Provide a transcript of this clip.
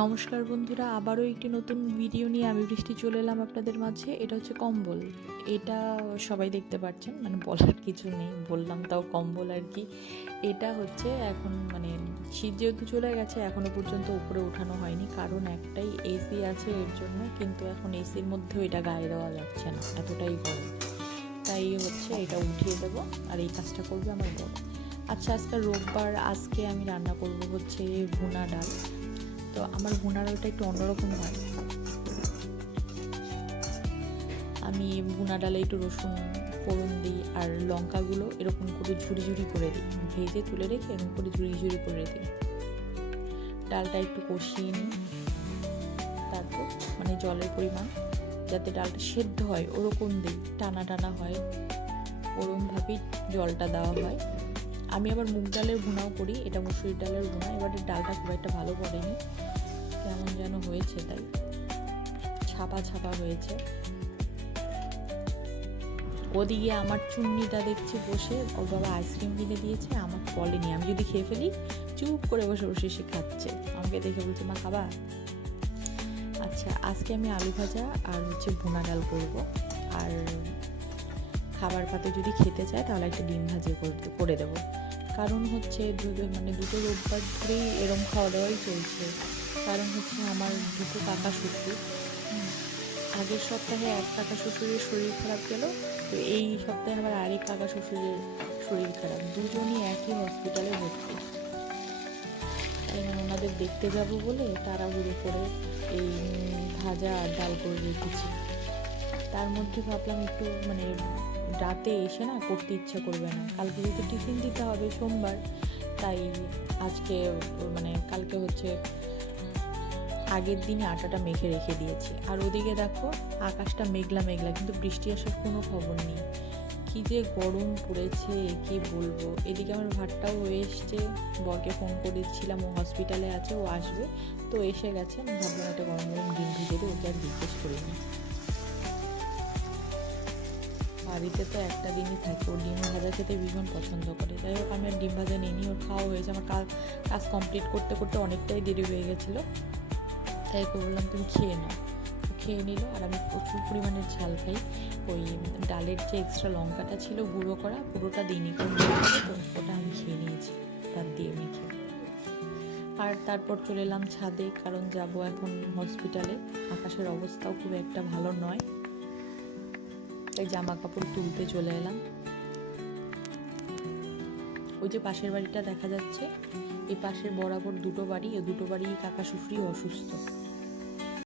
নমস্কার বন্ধুরা, আবারও একটি নতুন ভিডিও নিয়ে আমি বৃষ্টি চলে এলাম আপনাদের মাঝে। এটা হচ্ছে কম্বল। এটা সবাই দেখতে পাচ্ছেন, মানে বলার কিছু নেই, বললাম তাও কম্বল আর কি। এটা হচ্ছে এখন মানে শীত যেহেতু চলে গেছে, এখনও পর্যন্ত উপরে ওঠানো হয়নি, কারণ একটাই এসি আছে এর জন্য। কিন্তু এখন এসির মধ্যেও এটা গায়ে দেওয়া যাচ্ছে না, এতটাই গরম। তাই হচ্ছে এটা উঠিয়ে দেবো, আর এই কাজটা করবে আমার বড়। আচ্ছা, আজকে রোববার, আজকে আমি রান্না করব হচ্ছে ভুনা ডাল। তো আমার ভুনা ডালটা একটু অন্যরকম হয়। আমি ভুনা ডালে একটু রসুন ফোড়ন দিই, আর লঙ্কাগুলো এরকম করে ঝুরি ঝুরি করে দিই, ভেজে তুলে রেখে এরকম করে ঝুরি ঝুরি করে দিই। ডালটা একটু কষিয়ে নিই, তারপর মানে জলের পরিমাণ যাতে ডালটা সেদ্ধ হয় ওরকম দিই, টানা টানা হয় ওরকমভাবেই জলটা দেওয়া হয়। আমি আবার মুগ ডালের ভুনাও করি, এটা মুসুরির ডালের ভুনা। এবারে ডালটা খুব একটা ভালো পড়েনি, কেমন যেন হয়েছে, তাই ছাপা ছাপা হয়েছে। ওদিকে আমার চুন্নিটা দেখছি বসে, ওর বাবা আইসক্রিম কিনে দিয়েছে, আমাকে বলেনি, আমি যদি খেয়ে ফেলি চুপ করে বসে বসে সে খাচ্ছে, আমাকে দেখে বলছে মা খাবা। আচ্ছা, আজকে আমি আলু ভাজা আর হচ্ছে ভুনা ডাল করব। আর খাবার পাতে যদি খেতে চায় তাহলে একটা ডিম ভাজি করে দেবো। কারণ হচ্ছে দুটো রোববার ধরেই এরম খাওয়া দাওয়াই চলছে। কারণ হচ্ছে আমার দুটো কাকা শ্বশুর, আগের সপ্তাহে এক কাকা শ্বশুরের শরীর খারাপ গেল, তো এই সপ্তাহে আবার আরেক কাকা শ্বশুরের শরীর খারাপ, দুজনই একই হসপিটালে ভর্তি। তাই ওনাদের দেখতে যাব বলে তাড়াহুড়ো করে এই ভাজা আর ডাল করে রেখেছি। তার মধ্যে ভাবলাম একটু মানে রাতে এসে না করতে ইচ্ছা করবে না, কালকে যেহেতু টিফিন দিতে হবে সোমবার, তাই আজকে মানে কালকে হচ্ছে আগের দিনে আটাটা মেখে রেখে দিয়েছি। আর ওদিকে দেখো আকাশটা মেঘলা মেঘলা, কিন্তু বৃষ্টি আসার কোনো খবর নেই। কি যে গরম পড়েছে কি বলবো। এদিকে আমার ভাতটাও হয়ে এসছে, বরকে ফোন করেছিলাম, ও হসপিটালে আছে, ও আসবে, তো এসে গেছে। আমি ভাবলাম একটা গরম গরম ডিম ভিজে দিই, ওকে আর জিজ্ঞেস করিনি। বাড়িতে তো একটা দিনই থাকে, ওর ডিম ভাজা খেতে ভীষণ পছন্দ করে। যাই হোক, আমি আর ডিম ভাজা নিইনি, ওর খাওয়া হয়েছে। আমার কাজ কমপ্লিট করতে করতে অনেকটাই দেরি হয়ে গেছিলো, তাই ওকে বললাম তুমি খেয়ে নাও। খেয়ে নিল। আর আমি প্রচুর পরিমাণের ঝাল খাই, ওই ডালের যে এক্সট্রা লঙ্কাটা ছিল গুঁড়ো করা, পুরোটা দিইনি, কারণ তো ওটা আমি খেয়ে নিয়েছি ভাত দিয়ে মেখে। আর তারপর চলে এলাম ছাদে, কারণ যাব এখন হসপিটালে। আকাশের অবস্থাও খুব একটা ভালো নয়, তাই জামা কাপড় তুলতে চলে এলাম। ওই যে পাশের বাড়িটা দেখা যাচ্ছে, এই পাশের বরাবর দুটো বাড়ি, এই দুটো বাড়ি কাকা শ্বশুরই অসুস্থ,